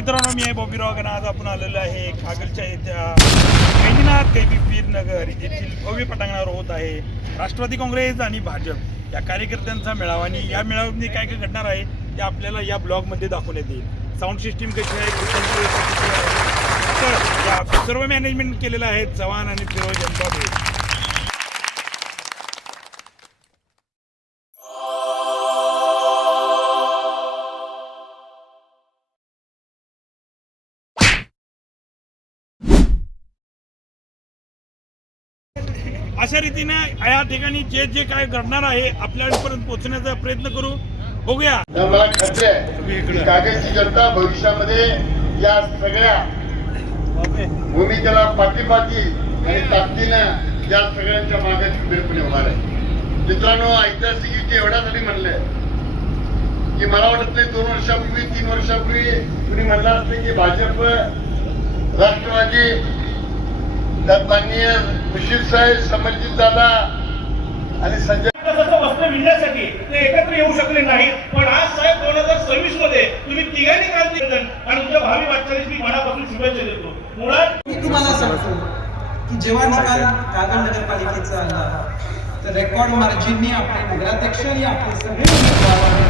मित्रांनो, मी आहे बॉबीराव गण. आज आपण आलेलो आहे कागलच्या येत्या कैनीनाथ कैबी पीरनगर येथील भव्य पटांगणावर होत आहे राष्ट्रवादी काँग्रेस आणि भाजप या कार्यकर्त्यांचा मेळावा. आणि या मेळाव्यामध्ये काय काय घडणार आहे ते आपल्याला या ब्लॉगमध्ये दाखवण्यात येईल. साऊंड सिस्टीम कशी आहे, तर या सर्व मॅनेजमेंट केलेलं आहे चव्हाण आणि फिरोज यांच्याकडे. अशा रीतीने या ठिकाणी जे जे काय घडणार आहे आपल्यापर्यंत पोहोचण्याचा प्रयत्न करू. बघूया. मला खात्री आहे की कागलची जनता भविष्यामध्ये या सगळ्या भूमिकेला पाठिंबा देईल आणि ताकदीनं या सगळ्यांच्या मागे खंबीरपणे होणार आहे. मित्रांनो, ऐतिहासिक युती एवढ्यासाठी म्हणलंय की मला वाटत नाही 2 वर्षापूर्वी 3 वर्षापूर्वी कुणी म्हणलं असतं की भाजप राष्ट्रवादी माननीय मुशीर साहेब, समरजित दादा आणि संजय वस्त्र विणण्यासाठी ते एकत्र येऊ शकले नाहीत. पण आज साहेब 2026 मध्ये तुम्ही तिघांनी क्रांती केली आणि तुमच्या भावी वाटचालीस मी मनापासून शुभेच्छा देतो. मुळात मी तुम्हाला सांगतो की जेव्हा निकाल कागल नगरपालिकेचा आला तर रेकॉर्ड मार्जिनने आपले नगराध्यक्ष आणि आपले सगळे उमेदवार